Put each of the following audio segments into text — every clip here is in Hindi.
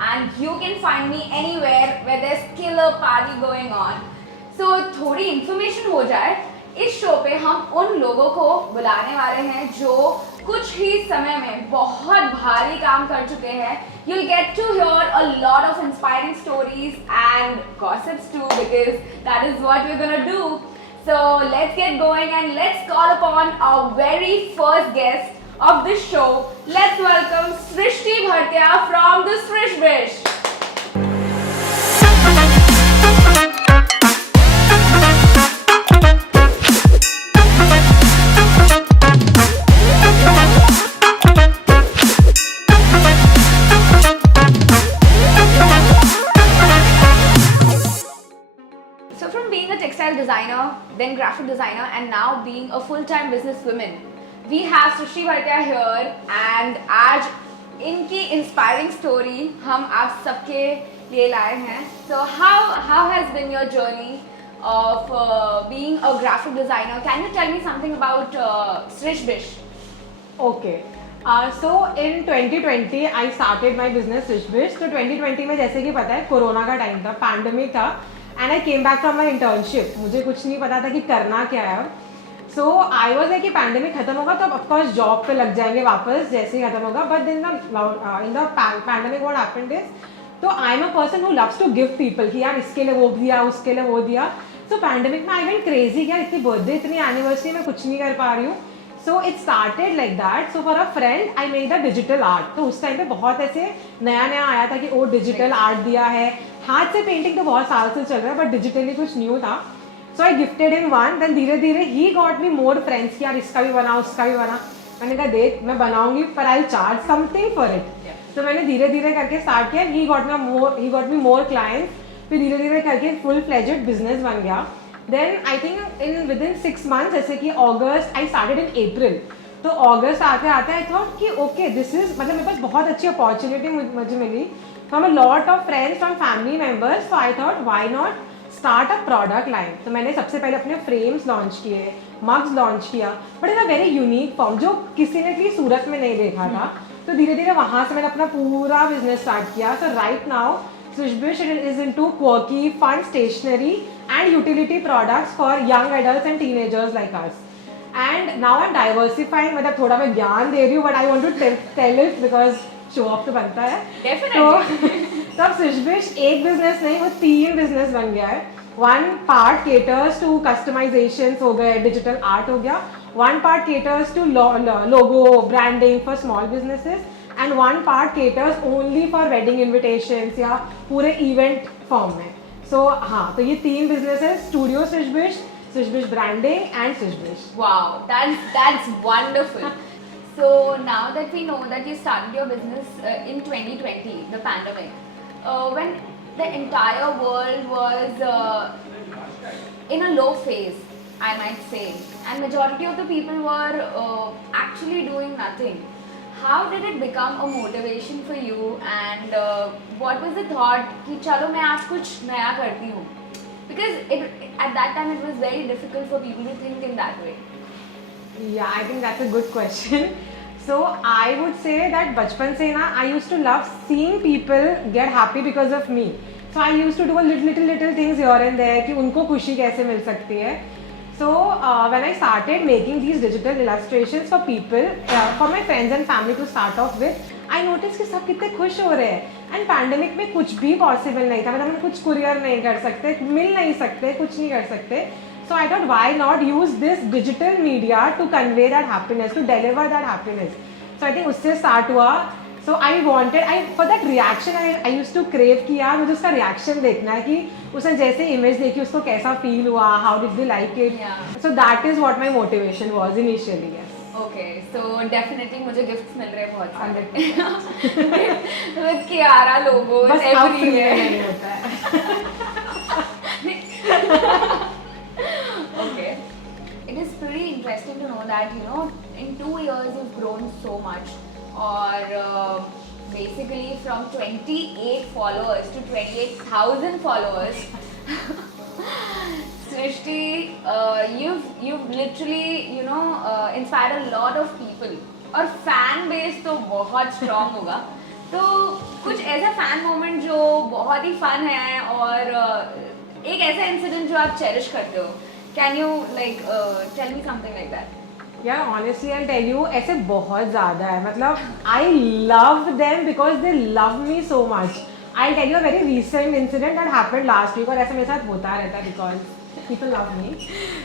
and you can find me anywhere where there's killer party going on. So थोड़ी information हो जाए, इस शो पे हम उन लोगों को बुलाने वाले हैं जो कुछ ही समय में बहुत भारी काम कर चुके हैं. You'll get to hear a lot of inspiring stories and gossips too, because that is what we're gonna do. So let's get going and let's call upon our very first guest of this show. Let's welcome Srishti Bhartia from the Srish Bish. So from being a textile designer, then graphic designer, and now being a full-time businesswoman, we have Srishti Bhartia here, and आज इनकी inspiring story हम आप सबके लिए लाए हैं. So how has been your journey of being a graphic designer? Can you tell me something about Srish Bish? Okay. So in 2020 I started my business Srish Bish. तो 2020 में जैसे कि पता है कोरोना का टाइम था, पैंडमिक था, and I came back from my internship. मुझे कुछ नहीं पता था कि करना क्या है. सो आई वॉज है कि पैंडमिक खत्म होगा तो ऑफकोर्स जॉब पे लग जाएंगे वापस जैसे ही खत्म होगा. But in the pandemic what happened is, तो I am a person who loves to give people कि यार इसके लिए वो दिया, उसके लिए वो दिया. सो पैंडमिक में आई वेंट क्रेजी कि यार इतनी बर्थडे, इतनी एनिवर्सरी में कुछ नहीं कर पा रही हूँ. So it started like that. So for a friend I made a digital art. तो उस टाइम पे बहुत ऐसे नया नया आया था कि वो डिजिटल आर्ट दिया है. हाथ से पेंटिंग तो बहुत साल से चल रहा है बट डिजिटली कुछ न्यू था. So I gifted in one. Then धीरे धीरे ही गॉट मी मोर फ्रेंड्स कि यार इसका भी बना, उसका भी बना. मैंने कहा देख मैं बनाऊंगी पर I charge something for it. तो मैंने धीरे धीरे करके स्टार्ट किया. He got me more clients. फिर धीरे धीरे करके फुल फ्लेजेड बिजनेस बन गया. Then I think within 6 months, जैसे कि अगस्त, आई स्टार्टेड इन अप्रैल. तो अगस्त आते आते आई थॉट कि ओके दिस इज, मतलब मेरे पास बहुत अच्छी अपॉर्चुनिटी मुझे मिली from a lot of friends, from family members. So I thought why not start a product line. तो मैंने सबसे पहले अपने फ्रेम्स लॉन्च किए, मग्स लॉन्च किया, but in a very unique form जो किसी ने भी सूरत में नहीं देखा था. तो धीरे धीरे वहाँ से मैंने अपना पूरा बिजनेस स्टार्ट किया. So right now Srish Bish is into quirky, fun stationery and utility products for young adults and teenagers like us. And now I'm diversifying. मतलब थोड़ा मैं ज्ञान दे रही हूँ, but I want to tell it because show off तो बनता है. Definitely. तो अब Srish Bish एक business नहीं, वो 3 business बन गया है. One part caters to customizations हो गए, digital art हो गया. One part caters to logo branding for small businesses. And one part caters only for wedding invitations या पूरे इवेंट फॉर्म में. सो हाँ, तो ये 3 बिजनेस है. Studio Srish Bish branding and Srish Bish. Wow, that's wonderful. So now that we know that you started your business in 2020, the pandemic, when the entire world was in a low phase, I might say, and majority of the people were actually doing nothing. How did it become a motivation for you, and what was the thought कि चलो मैं आज कुछ नया करती हूँ? Because at that time it was very difficult for people to think in that way. Yeah, I think that's a good question. So I would say that बचपन से ना I used to love seeing people get happy because of me. So I used to do a little things here and there कि उनको खुशी कैसे मिल सकती है. So when I started making these digital illustrations for people, for my friends and family to start off with, I noticed कि सब कितने खुश हो रहे हैं. एंड पैंडमिक में कुछ भी पॉसिबल नहीं था. मतलब हम कुछ कुरियर नहीं कर सकते, मिल नहीं सकते, कुछ नहीं कर सकते. So I thought why not use this digital media to convey that happiness, to deliver that happiness. So I think उससे start हुआ. So I wanted, for that reaction I used to crave कि यार मुझे उसका reaction देखना है कि उसने जैसे image देखी उसको कैसा feel हुआ, how did they like it. Yeah. So that is what my motivation was initially. Yes. Okay, so definitely मुझे gifts मिल रहे हैं बहुत सारे. With Kiara logos बस अब free में everywhere. नहीं होता है. Okay, it is pretty interesting to know that in 2 years you've grown so much. Or basically from 28 followers to 28,000 followers. Srishti, you've literally inspired a lot of people. और fan base तो बहुत strong होगा. तो कुछ ऐसा fan moment बहुत ही फन है और एक ऐसा इंसिडेंट जो आप चेरिश करते हो. Can you like tell me something like that? यार ऑनेस्टली आई टेल यू ऐसे बहुत ज़्यादा है. मतलब I love them because they love me so much. I tell you a very recent incident that happened last week, और ऐसा मेरे साथ होता रहता है बिकॉज पीपल लव मी.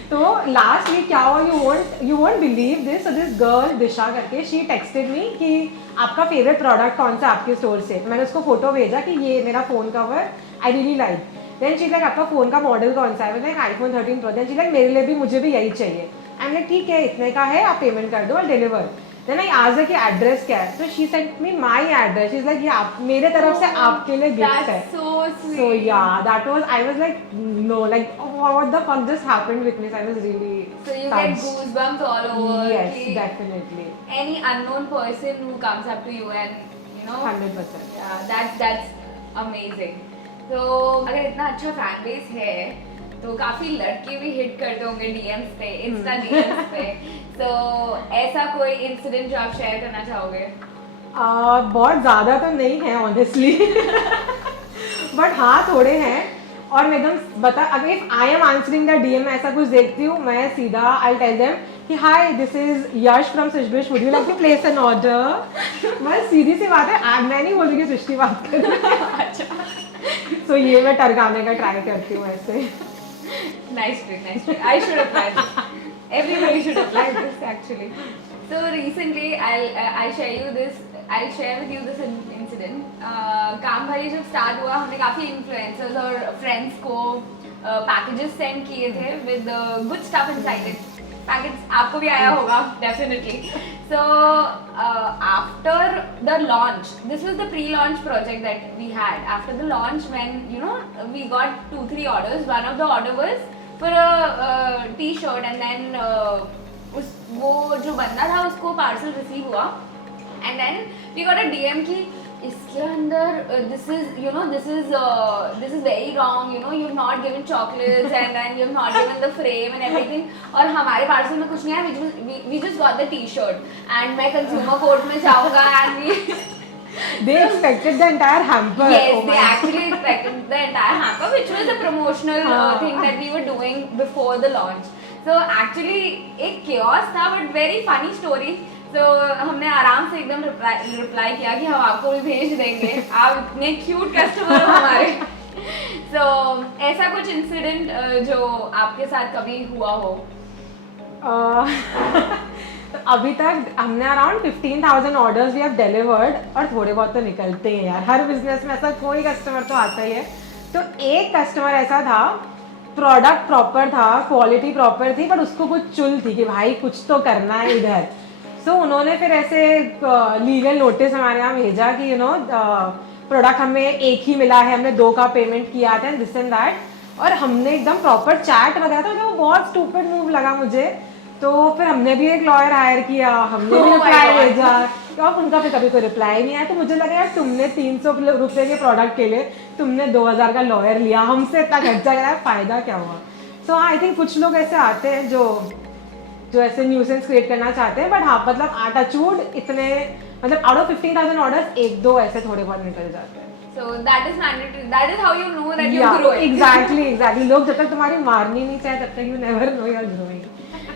तो लास्ट वीक क्या हुआ, you won't believe this. This girl Disha करके, शी टेक्सटेड मी कि आपका फेवरेट प्रोडक्ट कौन सा आपके स्टोर से. मैंने उसको फोटो भेजा कि ये मेरा phone cover I really like. Then she like आपका फ़ोन का मॉडल कौन सा है. Like iPhone 13 Pro. Then she like मेरे लिए भी, मुझे भी यही चाहिए. आई लाइक ठीक है, इतने का है, आप पेमेंट कर दो और deliver. Then I asked her कि एड्रेस क्या है. तो she sent me my address. She is like ये आप मेरे तरफ से आपके लिए गिफ्ट है. That's so sweet. So yeah, that was, I was like, no, like, oh, what the fuck just happened with me? So I was really So you touched. get goosebumps all over. Yes, कि definitely. Any unknown person who comes up to you and you know. 100%. Yeah, that's amazing. तो अगर इतना अच्छा फैन बेस है तो काफी लड़के भी हिट करते होंगे डीएम्स पे, इंस्टा डीएम्स पे. तो ऐसा कोई इंसिडेंट जो आप शेयर करना चाहोगे? बहुत ज़्यादा तो नहीं है ऑनेस्टली, बट हाँ थोड़े हैं. और मैं एकदम बता, अगर if I am answering the DM ऐसा कुछ देखती हूँ, मैं सीधा आई टेल देम कि hi this is Yash from Srishti, would you like to place an order. मैं सीधी सी बात है, मैं नहीं बोल रही कि सृष्टि बात कर रही है. अच्छा. सो ये मैं टरकाने का ट्राई करती हूँ ऐसे. Nice trick, nice trick. I should apply this. Everybody should apply this actually. So recently, I'll share you this. I'll share with you this incident. काम भाई जब start हुआ, हमने काफी influencers और friends को packages send किए थे with good stuff inside it. Package आपको भी आया होगा definitely. So after the launch, this was the pre-launch project that we had. After the launch, when you know we got 2-3 orders. One of the order was for a T-shirt and then वो जो बंदा था उसको पार्सल रिसीव हुआ and then we got a DM कि इसके अंदर this is very wrong, you know, you've not given chocolates and then you've not given the frame and everything. और हमारे पार्सल में कुछ नहीं है, we just got the T-shirt and मैं consumer court में जाऊँगा and we They expected the entire hamper. Yes, Oh they my. actually expected the entire hamper, which was a promotional thing that we were doing before the launch. So actually एक chaos था, but very funny story. So हमने आराम से एकदम रिप्लाई किया कि हम आपको भी भेज देंगे, आप इतने क्यूट कस्टमर हो हमारे. So ऐसा कुछ इंसिडेंट जो आपके साथ कभी हुआ हो? तो अभी तक हमने around 15,000 orders we have delivered, और थोड़े बहुत तो निकलते हैं यार. हर बिजनेस में ऐसा कोई कस्टमर तो आता ही है. तो एक कस्टमर ऐसा था, प्रोडक्ट प्रॉपर था, क्वालिटी प्रॉपर थी, पर उसको कुछ चुल थी कि भाई कुछ तो करना है इधर. सो उन्होंने फिर ऐसे लीगल नोटिस हमारे यहाँ भेजा कि यू नो प्रोडक्ट हमें एक ही मिला है, हमने 2 का पेमेंट किया था, दिस एंड दैट. और हमने एकदम प्रॉपर चैट वगैरह था, तो वो बहुत स्टूपिड मूव लगा मुझे. तो फिर हमने भी एक लॉयर हायर किया, हमने भी रिप्लाई भेजा, और उनका फिर कभी कोई रिप्लाई नहीं आया. तो मुझे लगा यार तुमने 300 रुपये के प्रोडक्ट के लिए तुमने 2,000 का लॉयर लिया, हमसे इतना खर्चा करा, फ़ायदा क्या हुआ. सो आई थिंक कुछ लोग ऐसे आते हैं जो ऐसे न्यूसेंस क्रिएट करना चाहते हैं, बट हाँ मतलब टचवुड इतने, मतलब आउट ऑफ 15,000 ऑर्डर्स 1-2 ऐसे थोड़े बहुत निकल जाते हैं. So that is mandatory. That is how you know that you're growing. Exactly. लोग जब तक तुम्हारी मारनी नहीं चाहे तब तक you never know you're growing.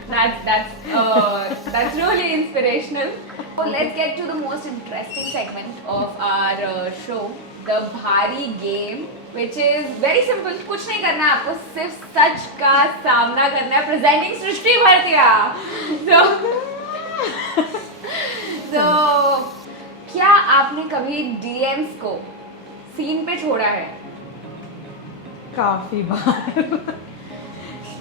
That's really inspirational. So let's get to the most interesting segment of our show, the Bhari game, which is very simple. कुछ नहीं करना है आपको, सिर्फ सच का सामना करना है. Presenting सृष्टि भरतिया. So क्या आपने कभी DMs को सीन पे छोड़ा है? काफी बार.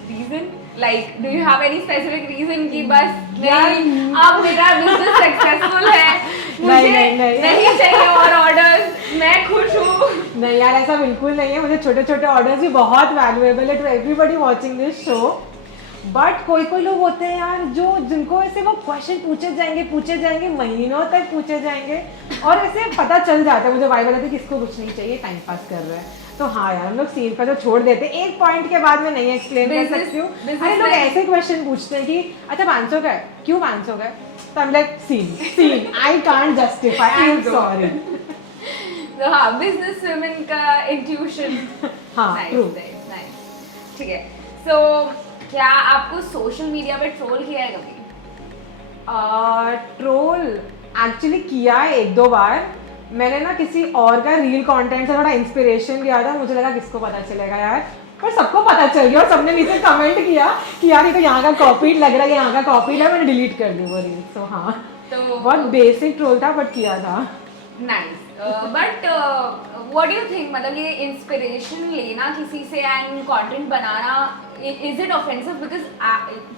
Reason? Like, do you have any specific reason कि बस नहीं, अब मेरा business successful है, मुझे नहीं चाहिए और orders, मैं खुश हूँ? नहीं यार, ऐसा बिल्कुल नहीं है. मुझे छोटे छोटे ऑर्डर्स भी बहुत वैल्यूएबल है to everybody watching this show. But कोई लोग होते हैं यार जिनको ऐसे वो क्वेश्चन पूछे जाएंगे, महीनों तक पूछे जाएंगे, और ऐसे पता चल जाता है मुझे वाइब आती है कि इसको कुछ नहीं चाहिए, टाइम पास कर रहा है. तो हाँ यार, हम लोग सीन पर तो छोड़ देते हैं. एक पॉइंट के बाद मैं नहीं एक्सप्लेन कर सकती हूँ. अरे लोग ऐसे क्वेश्चन पूछते हैं कि अच्छा 500 का है, क्यों 500 का है? तो हम like seen I can't justify, I am sorry. तो हाँ, बिजनेस वुमेन का इंट्यूशन। हाँ, true. नाइस। ठीक है, सो क्या आपको सोशल मीडिया पे ट्रोल किया है कभी? ट्रोल एक्चुअली किया है एक दो बार। मैंने ना किसी और का रील कंटेंट से थोड़ा इंस्पिरेशन लिया था, मुझे लगा किसको पता चलेगा यार, पर सबको पता चल गया और सबने नीचे कमेंट किया कि यार ये तो यहाँ का कॉपीड लग रहा है, यहाँ का कॉपीड है, मैंने डिलीट कर दी वो रील। सो हाँ, तो बहुत बेसिक ट्रोल था बट किया था। Nice, but what do you think, मतलब ये इंस्पिरेशन लेना किसी से and content banana, is it offensive? Because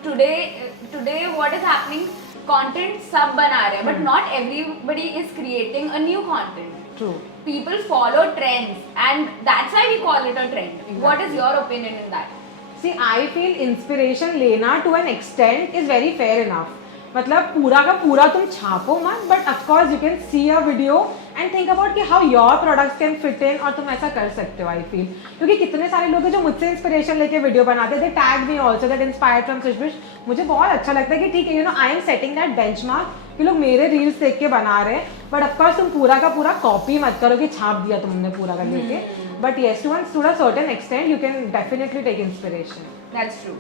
today what is happening, content सब बना रहे हैं but not everybody is creating a new content. True. People follow trends and that's why we call it a trend. What is your opinion in that? See, I feel inspiration लेना to an extent is very fair enough. मतलब पूरा का पूरा तुम छापो मत, but of course you can see a video and think about कि how your products can fit in, और तुम ऐसा कर सकते हो। आई फील क्योंकि कितने सारे लोग हैं जो मुझसे इंस्पिरेशन लेके वीडियो बनाते हैं, they tag me also that inspired from सुशभिश। मुझे बहुत अच्छा लगता है कि ठीक है, you know, I am setting that benchmark कि लोग मेरे रील्स देख के बना रहे हैं, बट ऑफकोर्स तुम पूरा का पूरा कॉपी मत करो कि छाप दिया तुमने पूरा का लेके, but yes to a certain extent you can definitely take inspiration. That's true.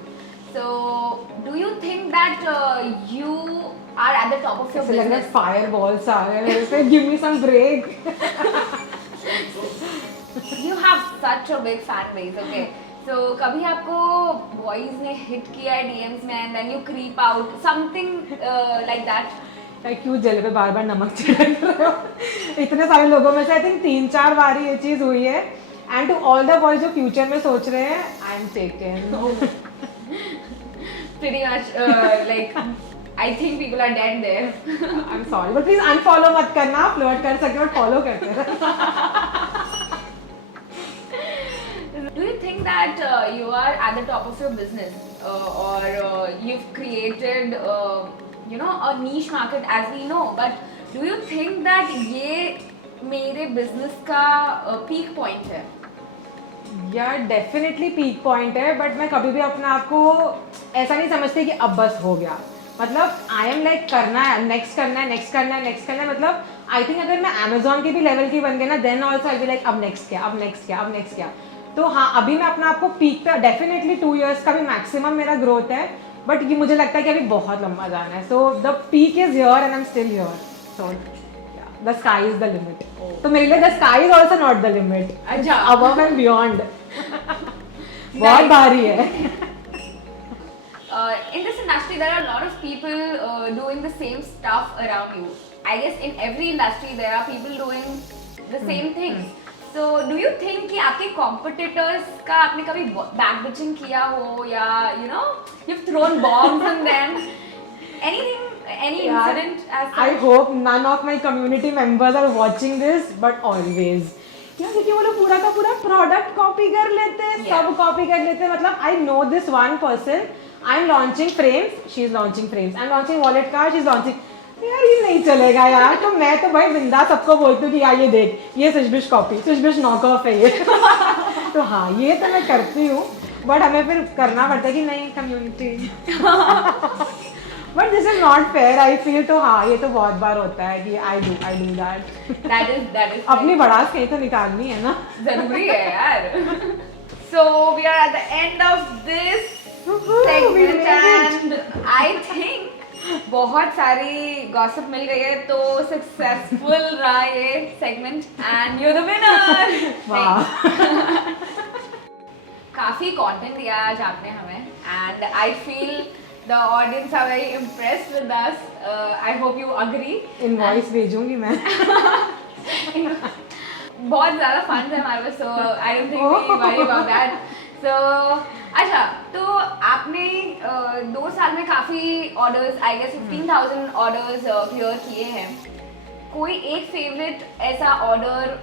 So, do you think that you are at the top of your ऐसे लग रहा है business? फायर बॉल्स आ रहे हैं मेरे पे, give me some break. You have such a big fan base, okay? So, कभी आपको boys ने hit किया है DMs में and then you creep out, something like that? क्यों जल पे बार बार नमक छिड़क रहे हो? इतने सारे लोगों में से आई थिंक 3-4 बार ये चीज हुई है। And to all the boys जो फ्यूचर में सोच रहे हैं, I am taken. Pretty much, like, I think people are dead there. I am sorry but please unfollow मत करना, फ्लर्ट कर सकते हो बट फॉलो करते रहना। Do you think that you are at the top of your business, or you've created, a niche market as we know, but do you think that ये मेरे business का peak point है? यार डेफिनेटली पीक पॉइंट है, बट मैं कभी भी अपने आप को ऐसा नहीं समझती कि अब बस हो गया। मतलब आई एम लाइक करना है, नेक्स्ट करना है, नेक्स्ट करना है, नेक्स्ट करना है। मतलब आई थिंक अगर मैं अमेजोन के भी लेवल की बन गई ना, then also I be like अब नेक्स्ट क्या, अब नेक्स्ट क्या, अब नेक्स्ट क्या। तो हाँ, अभी मैं अपने आप को पीक पे डेफिनेटली 2 years का भी मैक्सिमम मेरा ग्रोथ है, बट ये मुझे लगता है कि अभी बहुत लंबा जाना है। So the peak is here and I am still here, so the sky is the limit. तो मेरे लिए the sky is also not the limit, अच्छा, अबव एंड बियॉन्ड। बहुत भारी है। In this industry, there are a lot of people doing the same stuff around you. I guess in every industry there are people doing the same things. So, do you think कि आपके competitors का आपने कभी backbitching किया हो, या you've thrown bombs on them? Anything, any incident as such? I hope none of my community members are watching this, but always. क्या, क्योंकि वो लोग पूरा का पूरा प्रोडक्ट कॉपी कर लेते हैं, सब कॉपी कर लेते हैं। मतलब I know this one person, I am launching frames, she is launching frames, I am launching wallet card, she is launching. यार ये नहीं चलेगा यार। तो मैं तो भाई बिंदा सबको बोलती हूँ कि यार ये देख, ये सुशभिश कॉपी, सुशभिश नॉक ऑफ है ये। तो हाँ, ये तो मैं करती हूँ, बट हमें फिर करना पड़ता है कि नहीं, community. But this is not fair, I feel. तो हाँ, ये तो बहुत बार होता है कि I do that. That is अपनी भड़ास कहीं तो निकालनी है ना। जरूरी है यार। So we are at the end of this segment and I think बहुत सारी गॉसिप मिल गई है, तो सक्सेसफुल रहा ये segment and you the winner. काफी कंटेंट दिया आज आपने हमें and I feel the audience are very impressed with us. I hope you agree. Invoice भेजूंगी मैं। बहुत ज़्यादा फंड है हमारे पास, so I don't think we worry about that. So अच्छा, तो आपने 2 साल में काफ़ी orders, I guess 15,000 orders clear किए हैं। कोई एक फेवरेट ऐसा ऑर्डर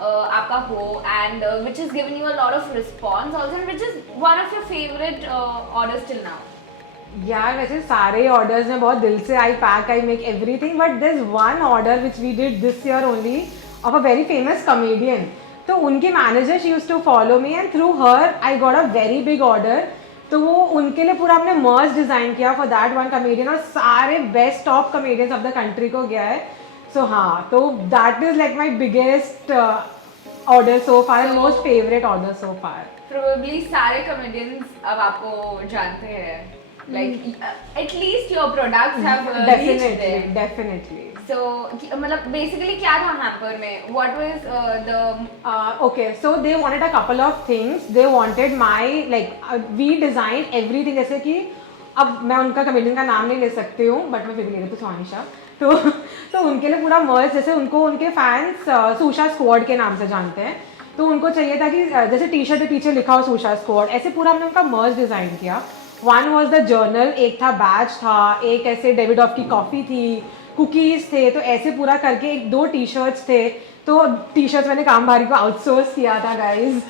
आपका हो and which is given you a lot of response also, and which is one of your favourite orders till now? यार वैसे सारे ऑर्डर्स में बहुत दिल से I pack, I make everything, but this one order which we did this year only of a very famous comedian. तो उनकी manager she used to follow me and through her I got a very big order. तो वो उनके लिए पूरा हमने मर्ज डिज़ाइन किया फॉर दैट वन कॉमेडियन, और सारे best top comedians of the country को गया है। So हाँ, तो that is like my biggest order so far and So- most favorite order so far. Probably सारे comedians अब आपको जानते हैं. Like at least your products have reached Definitely, there. definitely. So मतलब basically क्या था hamper में? What was the Okay, so they wanted a couple of things. They wanted my like we designed everything. जैसे कि अब मैं उनका कमेडियन का नाम नहीं ले सकती हूँ, बट मैं फिर भी ले रही हूँ स्वानिशा. तो तो उनके लिए पूरा मर्ज, जैसे उनको उनके फैंस सुशा स्क्वाड के नाम से जानते हैं, तो उनको चाहिए था कि जैसे टी शर्ट पे पीछे लिखा हो सुशा स्क्वाड, ऐसे पूरा हमने उनका मर्ज डिज़ाइन किया. वन वॉज द जर्नल, एक था बैच था, एक ऐसे डेविडॉफ की कॉफ़ी थी, कुकीज़ थे, तो ऐसे पूरा करके एक 2 टी शर्ट्स थे. तो टी शर्ट्स मैंने काम भारी को आउटसोर्स किया था गाइज.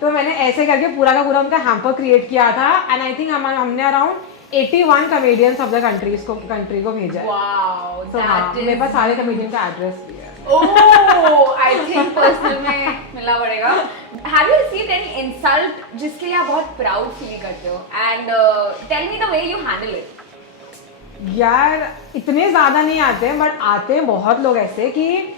तो मैंने ऐसे करके पूरा का पूरा उनका हैम्पर क्रिएट किया था. एंड आई थिंक हमने around 81 comedians of the country को भेजा है. wow तो हाँ, मेरे पास सारे कमेडियन का एड्रेस भी है. Oh, I think personal में मिलना पड़ेगा. Have you received any insult जिसके लिए आप बहुत proud feel करते हो? And tell me the way you handle it. यार इतने ज़्यादा नहीं आते, बट आते हैं बहुत लोग ऐसे कि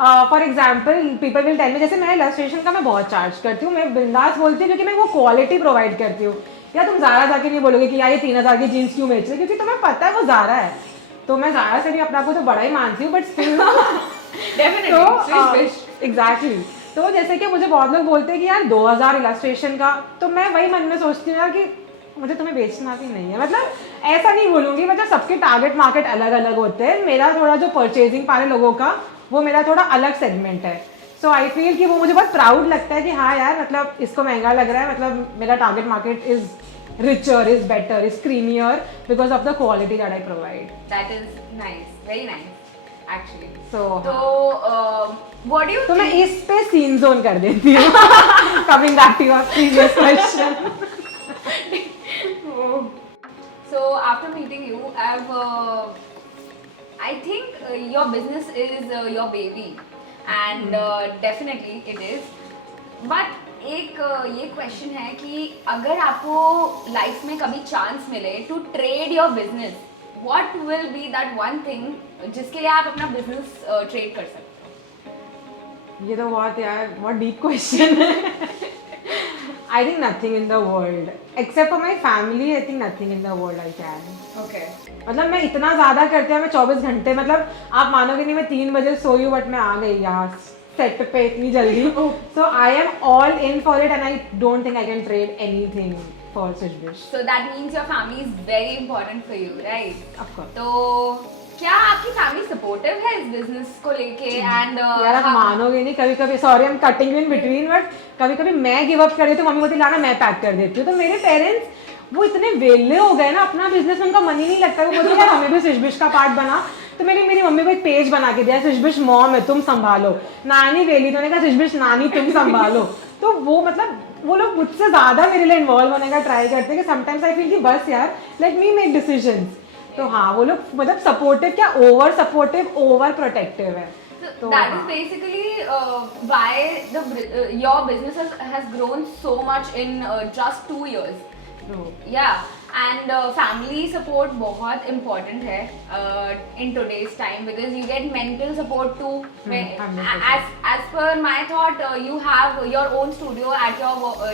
for example people will tell me, जैसे मैं इलस्ट्रेशन का मैं बहुत चार्ज करती हूँ, मैं बिंदास बोलती हूँ क्योंकि मैं वो क्वालिटी प्रोवाइड करती हूँ. या तुम ज़ारा जाके नहीं बोलोगे कि यार ये 3000 की जीन्स क्यों बेच रहे, क्योंकि तुम्हें पता है वो ज़ारा है. तो मैं ज़ारा से भी अपने आप को तो बड़ा ही मानती हूँ, but still Definitely. Swish wish. Exactly. तो जैसे कि मुझे बहुत लोग बोलते हैं कि यार 2000 इलस्ट्रेशन का, तो मैं वही मन में सोचती हूँ यार कि मुझे तुम्हें बेचना भी नहीं है. मतलब ऐसा नहीं बोलूँगी, मतलब सबके टारगेट मार्केट अलग अलग होते हैं. मेरा थोड़ा जो परचेजिंग पाने लोगों का, वो मेरा थोड़ा अलग सेगमेंट है. सो आई फील कि वो मुझे बहुत प्राउड लगता है कि हाँ यार, मतलब इसको महंगा लग रहा है, मतलब मेरा target market is richer, is better, is creamier because of the quality that I provide. That is nice. Very nice. Actually. So what do you तो मैं think? इस पे सीन जोन कर देती हूँ. Coming back to your previous question. So after meeting you, I think your business is your baby, and definitely it is. But एक ये क्वेश्चन है कि अगर आपको लाइफ में कभी चांस मिले to trade your business, what will be that one thing जिसके लिए आप अपना बिजनेस ट्रेड कर सकते हो? ये तो बहुत यार बहुत डीप क्वेश्चन है. I think nothing in the world except for my family. I think nothing in the world I can. Okay. मतलब मैं इतना ज़्यादा करती हूँ, मैं 24 घंटे, मतलब आप मानोगे नहीं, मैं 3 बजे सोई हूँ बट मैं आ गई यहाँ सेट पे इतनी जल्दी. So I am all in for it and I don't think I can trade anything for Srish Bish. So that means your family is very important for you, right? Of course. तो क्या आपकी फैमिली सपोर्टिव है इस बिजनेस को लेके? एंड यार आप मानोगे नहीं, कभी कभी, sorry I am cutting in between, but कभी कभी मैं गिव अप कर देती हूँ, मम्मी बोलती लाना मैं पैक कर देती हूँ. तो मेरे पेरेंट्स वो इतने वेले हो गए ना, अपना बिजनेस उनका मन ही नहीं लगता. वो बोलते यार हमें भी सुजबिश का पार्ट बना. तो मेरी मम्मी को एक पेज बना के दिया, सुजबिश मॉम है तुम संभालो. नानी वेली, तो उन्होंने कहा सुजबिश नानी तुम संभालो. तो वो मतलब वो लोग मुझसे ज़्यादा मेरे लिए इन्वॉल्व होने का ट्राई करते हैं कि समटाइम्स आई फील कि बस यार लेट मी मेक डिसीजंस. तो हाँ, वो लोग मतलब सपोर्टिव, क्या ओवर सपोर्टिव, ओवर प्रोटेक्टिव है. So that is basically why your business has grown so much in just 2 years. Yeah, and family support बहुत important है in today's time because you get mental support too. As per my thought, you have your own studio at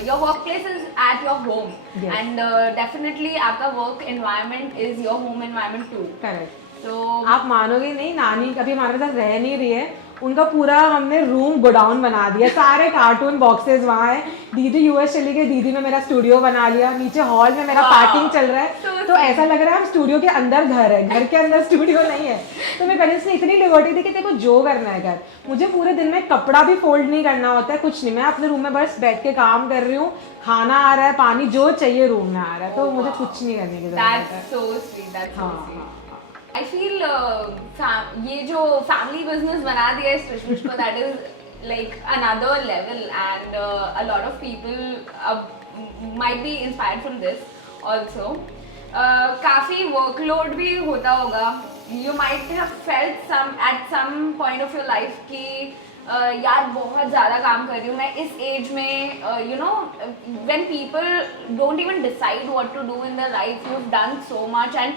your workplace is at your home. Yes. And definitely आपका work environment is your home environment too. Correct. So आप मानोगे नहीं, नानी कभी हमारे साथ रह नहीं रही है, उनका पूरा हमने रूम गोडाउन बना दिया. सारे कार्टून बॉक्सेस वहाँ है. दीदी यूएस चली गई, दीदी ने मेरा स्टूडियो बना लिया. नीचे हॉल में मेरा पैकिंग चल रहा है. तो ऐसा लग रहा है हम स्टूडियो के अंदर घर है, घर के अंदर स्टूडियो नहीं है. तो मेरे पेरेंट्स ने इतनी लिबर्टी दी कि तेरे को जो करना है कर. मुझे पूरे दिन में कपड़ा भी फोल्ड नहीं करना होता है, कुछ नहीं. मैं अपने रूम में बस बैठ के काम कर रही हूँ. खाना आ रहा है, पानी जो चाहिए रूम में आ रहा है. तो मुझे कुछ नहीं करने की जरूरत है. that's so sweet. That's so हाँ, sweet. हाँ. I feel ये जो फैमिली बिजनेस बना दिया है सुजबिश को, that is like another level, and a lot of people might be inspired from this also. काफ़ी workload भी होता होगा. You might have felt at some point of your life कि यार बहुत ज़्यादा काम कर रही हूँ मैं इस एज में. You know, when people don't even decide what to do in their life, you've done so much and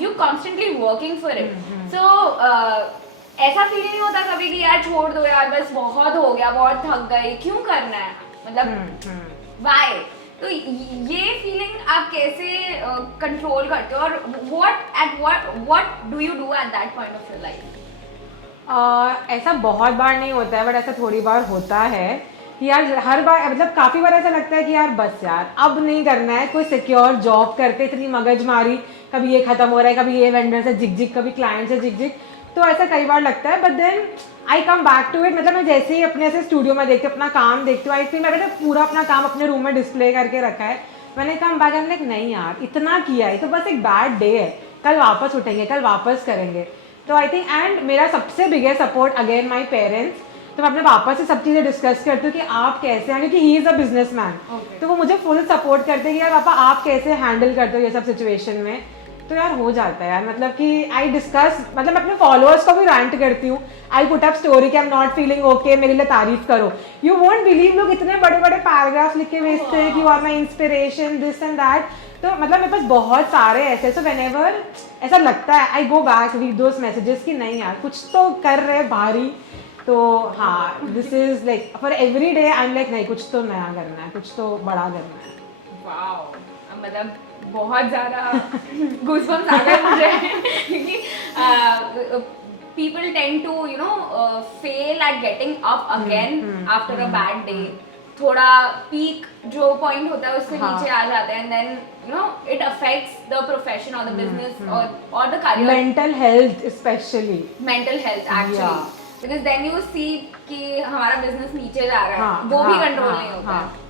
you constantly working for it. So ऐसा फील नहीं होता कभी कि यार छोड़ दो यार, बस बहुत हो गया, बहुत थक गए, क्यों करना है, मतलब वाई? तो ये फीलिंग आप कैसे कंट्रोल करते हो, और what do you do at that point of your life? ऐसा बहुत बार नहीं होता है, बट ऐसा थोड़ी बार होता है कि यार हर बार, मतलब काफ़ी बार ऐसा लगता है कि यार बस यार अब नहीं करना है, कोई सिक्योर जॉब करते, इतनी मगजमारी, कभी ये खत्म हो रहा है, कभी ये वेंडर से झिक, कभी क्लाइंट से झिक, तो ऐसा कई बार लगता है। But then I come back to it, मतलब मैं जैसे ही अपने ऐसे स्टूडियो में देखती हूँ, अपना काम देखती हूँ, आई फील मैंने पूरा अपना काम अपने रूम में डिस्प्ले करके रखा है, मैंने कम बैक, लाइक नहीं यार इतना किया है तो बस एक बैड डे है, कल वापस उठेंगे, कल वापस करेंगे। तो आई थिंक, एंड मेरा सबसे biggest support again my parents, तो मैं अपने पापा से सब चीज़ें डिस्कस करती हूँ कि आप कैसे हैं, क्योंकि he is a business man, तो वो मुझे फुल सपोर्ट करते हैं कि यार पापा आप कैसे हैंडल करते हो ये सब सिचुएशन में। तो यार हो जाता है यार, मतलब कि आई डिस्कस, मतलब मैं अपने फॉलोअर्स को भी रैंट करती हूँ, आई पुट अप स्टोरी कि I am not feeling okay, मेरे लिए तारीफ करो, यू वोंट बिलीव लोग इतने बड़े बड़े पैराग्राफ लिख के भेजते हैं कि you are my inspiration this and that. तो मतलब मेरे पास बहुत सारे ऐसे, सो व्हेनेवर ऐसा लगता है आई गो बैक रीड दोस मैसेजेस कि नहीं यार कुछ तो कर रहे भारी। तो हाँ, this is like for every day I am like नहीं कुछ तो नया करना है, कुछ तो बड़ा करना है। वाओ, मतलब बहुत ज़्यादा गूज़बम्स आ गए मुझे क्योंकि people tend to fail at getting up again after a bad day, थोड़ा पीक जो पॉइंट होता है उससे नीचे आ जाते हैं, and then it affects the profession और द बिजनेस और the career, mental health specially, mental health actually, because then you see कि हमारा बिजनेस नीचे जा रहा है, वो भी कंट्रोल नहीं होता है।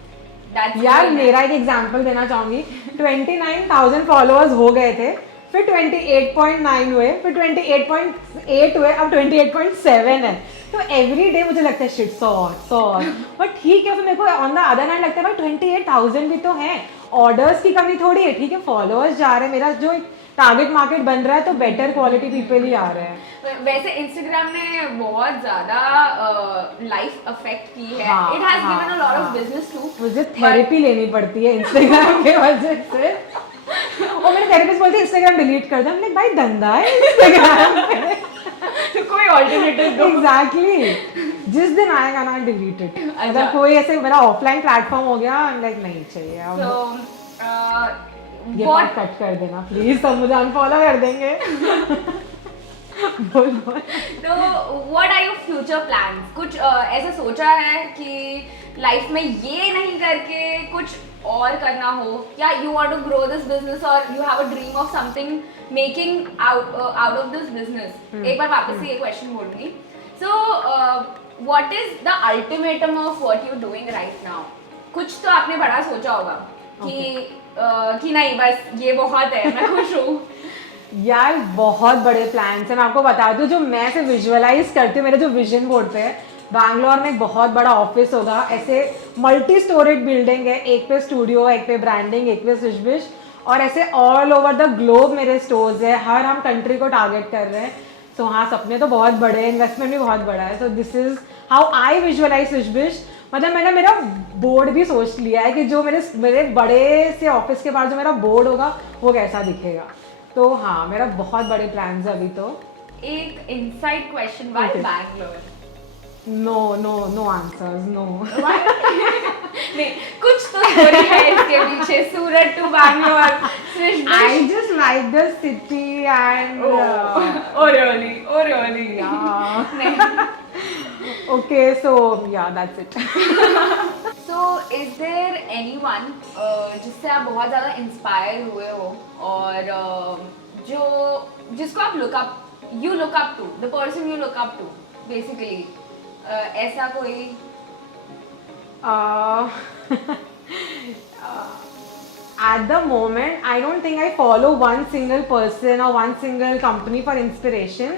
यार मेरा एक एग्जांपल देना चाहूंगी, 29,000 फॉलोअर्स हो गए थे, फिर 28.9 हुए, फिर 28.8 हुए, अब 28.7 है। तो एवरी डे मुझे लगता है शिट 100 बट ठीक है, फिर मेरे को ऑन द अदर हैंड लगता है भाई 28,000 भी तो है, ऑर्डर्स की कमी थोड़ी है, ठीक है फॉलोअर्स जा रहे हैं, मेरा जो टारगेट मार्केट बन रहा है तो बेटर क्वालिटी पीपल ही आ रहे हैं। वैसे इंस्टाग्राम ने बहुत ज्यादा लाइफ अफेक्ट की है, it has given a lot of business too, मुझे थेरेपी लेनी पड़ती है इंस्टाग्राम के वजह से, और मेरे थेरेपिस्ट बोलते हैं इंस्टाग्राम डिलीट कर दो, हमने भाई धंधा है इंस्टाग्राम पे तो कोई ऑल्टरनेटिव दो। एग्जैक्टली, जिस दिन आएगा ना डिलीट इट, अगर कोई ऐसे मेरा ऑफलाइन प्लेटफॉर्म हो गया लाइक नहीं चाहिए अब। ये बात कट कर देना प्लीज, सब मुझे अनफॉलो कर देंगे। बोल बोल। तो what are your future plans? कुछ ऐसा सोचा है कि लाइफ में ये नहीं करके कुछ और करना हो, या you want to grow this business, और you have a dream of something making out of this business? एक बार वापस से ये क्वेश्चन बोलूंगी। So what is the ultimatum of what you doing right now? कुछ तो आपने बड़ा सोचा होगा कि नहीं बस ये बहुत है, मैं खुश हूँ। यार बहुत बड़े प्लान्स हैं, मैं आपको बता दूं, जो मैं से विजुअलाइज करती हूँ, मेरे जो विजन बोर्ड पे है, बैंगलोर में एक बहुत बड़ा ऑफिस होगा, ऐसे मल्टी स्टोरेड बिल्डिंग है, एक पे स्टूडियो, एक पे ब्रांडिंग, एक पे स्विशबिश, और ऐसे ऑल ओवर द ग्लोब मेरे स्टोर्स है, हर हम कंट्री को टारगेट कर रहे हैं। सो हाँ, सपने तो बहुत बड़े हैं, इन्वेस्टमेंट भी बहुत बड़ा है। So this is how I visualize Srish Bish. मतलब मैंने मेरा बोर्ड भी सोच लिया है कि जो मेरे बड़े से ऑफिस के बाद जो मेरा बोर्ड होगा वो कैसा दिखेगा। तो हाँ, मेरा बहुत बड़े प्लान्स है अभी तो। एक inside question, why Bangalore? No answers, no. नहीं, कुछ तो स्टोरी है इसके पीछे, Surat to Bangalore, I just like the city and really? Okay, so yeah, that's it. So is there anyone जिससे आप बहुत ज़्यादा इंस्पायर हुए हो, और जिसको आप look up to, the person you look up to basically, ऐसा कोई? At the moment, I don't think I follow one single person or one single company for inspiration.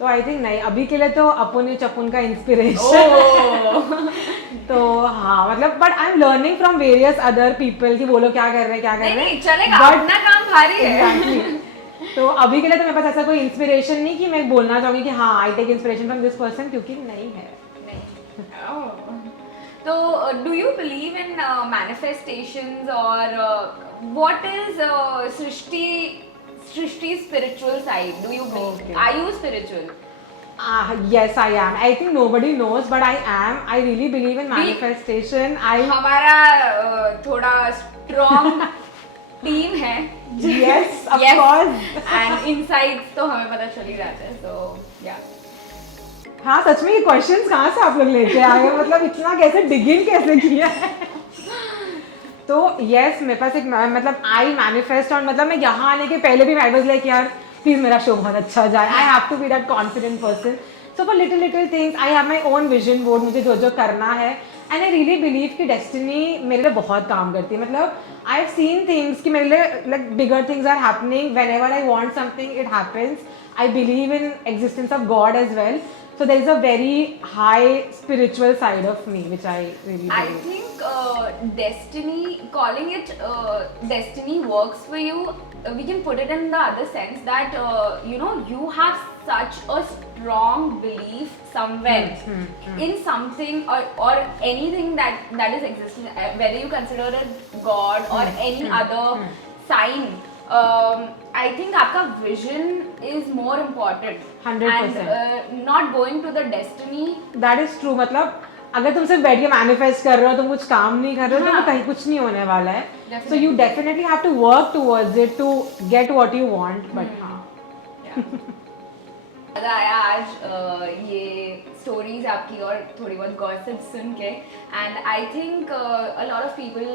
तो आई थिंक नहीं, अभी के लिए तो अपुन चपुन का इंस्पिरेशन। तो हाँ, मतलब but I am learning from various other people कि वो लोग क्या कर रहे हैं, नहीं, चलेगा, अपना काम भारी है। Exactly. तो अभी के लिए तो मेरे पास ऐसा कोई इंस्पिरेशन नहीं कि मैं बोलना चाहूँगी कि हाँ I take inspiration from this person, क्योंकि नहीं है। तो do you believe in manifestations, और what is Srishti spiritual side? Do you believe? Okay. Are you spiritual? Yes, I am. I think nobody knows, but I am. I really believe in manifestation. हमारा थोड़ा strong टीम है. Yes, of Yes. course. And insights तो हमें पता चल ही जाते हैं. So yeah. हाँ सच में ये क्वेश्चंस कहाँ से आप लोग लेके आए हो? मतलब इतना कैसे डिगिंग कैसे किया है? तो यस मेरे पास एक मतलब आई मैनिफेस्ट और मतलब मैं यहाँ आने के पहले भी आई वाज लाइक यार प्लीज मेरा शो बहुत अच्छा जाए. I have to be that confident person. So for little things I have my own vision board. मुझे जो जो करना है एंड आई रियली बिलीव कि डेस्टिनी मेरे लिए बहुत काम करती है. मतलब आई हैव सीन थिंग्स कि मेरे लिए like bigger things are happening whenever I want something it happens. I believe in existence of God as well. So there is a very high spiritual side of me which I really believe. I think destiny, calling it destiny works for you. We can put it in the other sense that you have such a strong belief somewhere in something or anything that is existing, whether you consider it God or any other sign. I think आपका vision is more important 100%. and not going to the destiny. That is true. मतलब अगर तुम सिर्फ बैठ के मैनिफेस्ट कर रहे हो तुम कुछ काम नहीं कर रहे हो तो हाँ. वो कहीं कुछ नहीं होने वाला है. Definitely. So you definitely have to work towards it to get what you want. But हाँ. मजा आया आज ये स्टोरीज आपकी और थोड़ी बहुत गॉसिप सुन के. And I think a lot of people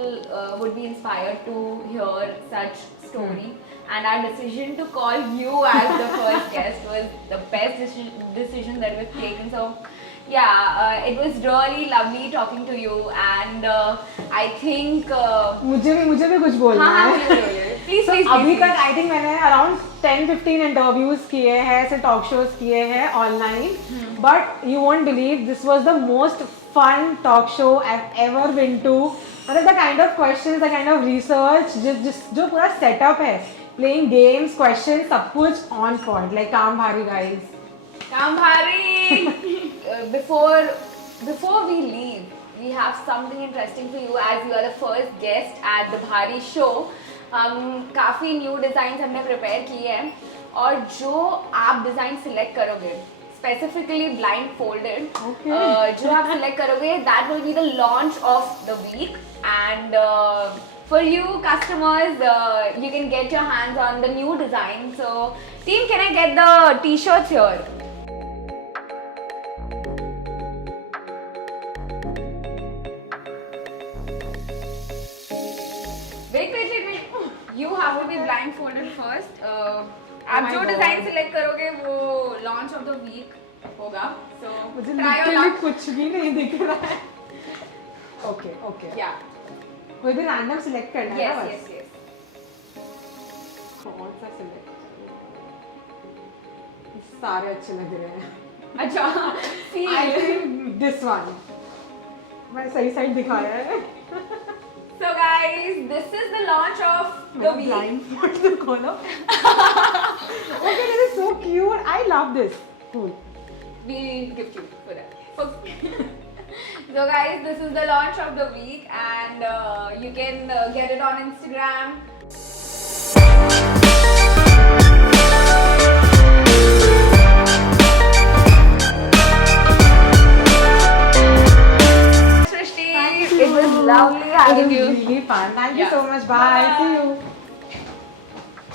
would be inspired to hear such story. And our decision to call you as the first guest was the best decision that we've taken. So yeah, it was really lovely talking to you. And I think मुझे भी कुछ बोलना हाँ है. प्लीज So, प्लीज अभी तक आई थिंक मैंने अराउंड 10-15 इंटरव्यूज किए हैं ऐसे टॉक शोज किए हैं online. But you won't believe this was the most fun talk show I have ever been to. मतलब the kind of questions the kind of research जो पूरा सेटअप है प्लेइंग गेम्स क्वेश्चन सब कुछ ऑन पॉइंट लाइक काम भारी guys. Kambhari, before we leave, we have something interesting for you as you are the first guest at the Bhari show. हम काफ़ी न्यू डिज़ाइन हमने प्रिपेयर किए हैं और जो आप डिज़ाइन सिलेक्ट करोगे स्पेसिफिकली ब्लाइंड फोल्डेड जो आप सिलेक्ट करोगे that will be the launch of the week. And for you customers, you can get your hands on the new design. So team, can I get the t-shirts here? Wait. You have to be blindfolded first. आप जो डिजाइन सिलेक्ट करोगे वो लॉन्च ऑफ द वीक होगा. So मुझे try your लिटरली luck. कुछ भी नहीं दिख रहा है. Okay Yeah. कोई भी रैंडम सिलेक्ट करना है ना बस. Yes. कौन सा सिलेक्ट सारे अच्छे लग रहे हैं. अच्छा. See. I think this one मैं सही साइड दिखाया है. So guys, this is the launch of the week. Blind तो खोलो. Okay this is so cute. I love this. Cool. We gift you for that. So guys, this is the launch of the week and you can get it on Instagram. Srishti, it was lovely having you. It was really fun. Thank you Yeah. so much. Bye. Bye. See you.